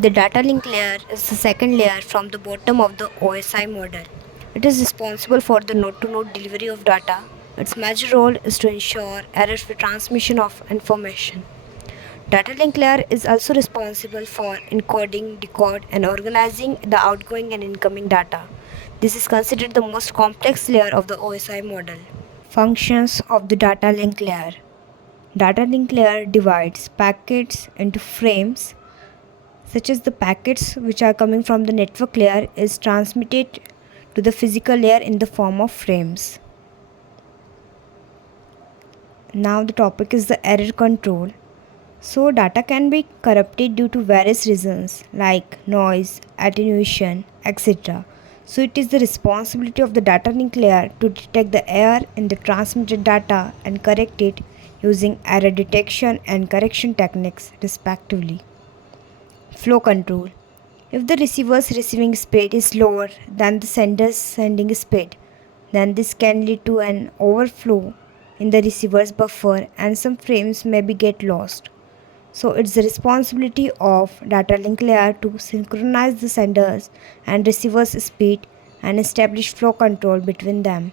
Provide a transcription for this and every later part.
The data link layer is the second layer from the bottom of the OSI model. It is responsible for the node-to-node delivery of data. Its major role is to ensure error-free transmission of information. Data link layer is also responsible for encoding, decode, and organizing the outgoing and incoming data. This is considered the most complex layer of the OSI model. Functions of the data link layer. Data link layer divides packets into frames, such as the packets which are coming from the network layer is transmitted to the physical layer in the form of frames. Now the topic is the error control. So data can be corrupted due to various reasons like noise, attenuation, etc. So it is the responsibility of the data link layer to detect the error in the transmitted data and correct it using error detection and correction techniques respectively. Flow control. If the receiver's receiving speed is lower than the sender's sending speed, then this can lead to an overflow in the receiver's buffer and some frames may be get lost. So it's the responsibility of data link layer to synchronize the sender's and receiver's speed and establish flow control between them.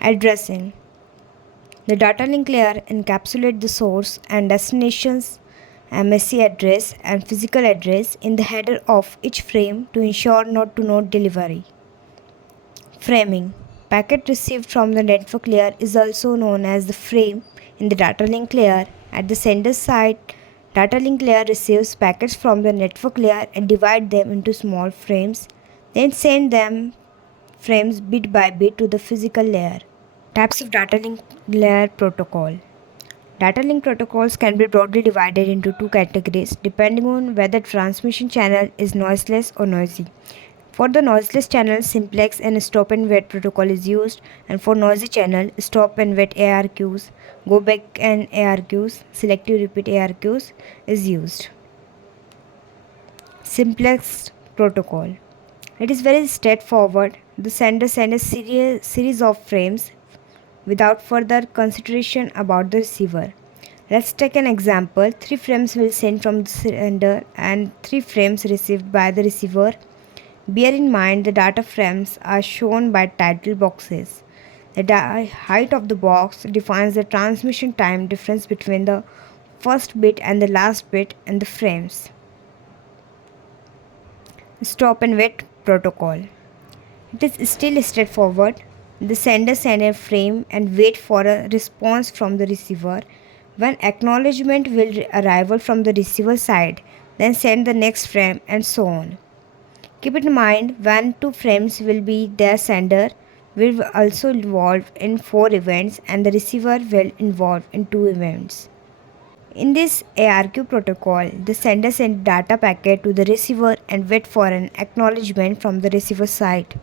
Addressing. The data link layer encapsulates the source and destination's MSC address and physical address in the header of each frame to ensure node-to-node delivery. Framing. Packet received from the network layer is also known as the frame in the data link layer. At the sender side, data link layer receives packets from the network layer and divide them into small frames, then send them frames bit by bit to the physical layer. Types of data link layer protocol. Data link protocols can be broadly divided into two categories depending on whether transmission channel is noiseless or noisy. For the noiseless channel, simplex and stop and wait protocol is used, and for noisy channel, stop and wait ARQs, go back and ARQs, selective repeat ARQs is used. Simplex protocol. It is very straightforward. The sender sends a series of frames without further consideration about the receiver. Let's take an example. 3 frames will send from the sender and 3 frames received by the receiver. Bear in mind the data frames are shown by title boxes. The height of the box defines the transmission time difference between the first bit and the last bit in the frames. Stop and wait protocol. It is still straightforward. The sender sends a frame and wait for a response from the receiver. When acknowledgement will arrival from the receiver side, then send the next frame and so on. Keep in mind when 2 frames will be their sender will also involve in 4 events and the receiver will involve in 2 events. In this ARQ protocol, the sender sends data packet to the receiver and wait for an acknowledgement from the receiver side.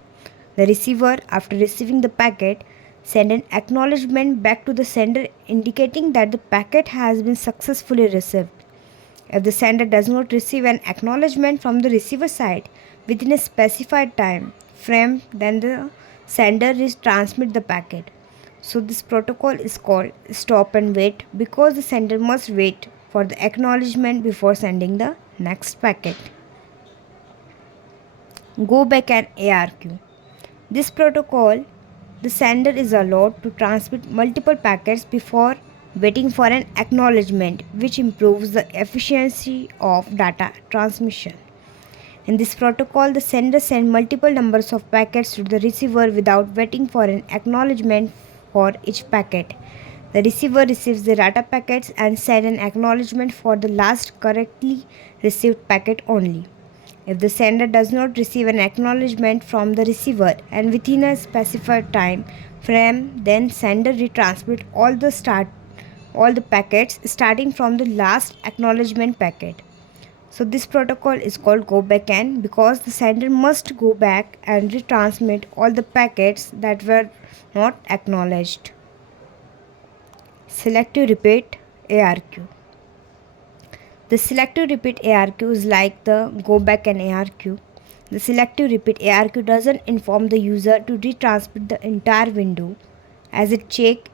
The receiver, after receiving the packet, send an acknowledgement back to the sender indicating that the packet has been successfully received. If the sender does not receive an acknowledgement from the receiver side within a specified time frame, then the sender is transmit the packet. So this protocol is called stop and wait because the sender must wait for the acknowledgement before sending the next packet. Go back and ARQ. This protocol, the sender is allowed to transmit multiple packets before waiting for an acknowledgement, which improves the efficiency of data transmission. In this protocol, the sender sends multiple numbers of packets to the receiver without waiting for an acknowledgement for each packet. The receiver receives the data packets and sends an acknowledgement for the last correctly received packet only. If the sender does not receive an acknowledgement from the receiver and within a specified time frame, then sender retransmit all the packets starting from the last acknowledgement packet. So this protocol is called go back and because the sender must go back and retransmit all the packets that were not acknowledged. Selective repeat ARQ. The selective repeat ARQ is like the go back and ARQ. The selective repeat ARQ doesn't inform the user to retransmit the entire window as it checks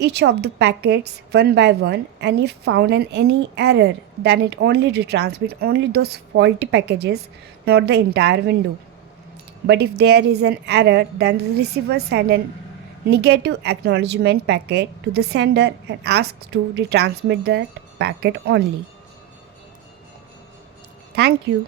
each of the packets one by one, and if found any error, then it only retransmit only those faulty packages, not the entire window. But if there is an error, then the receiver send a negative acknowledgement packet to the sender and asks to retransmit that packet only. Thank you.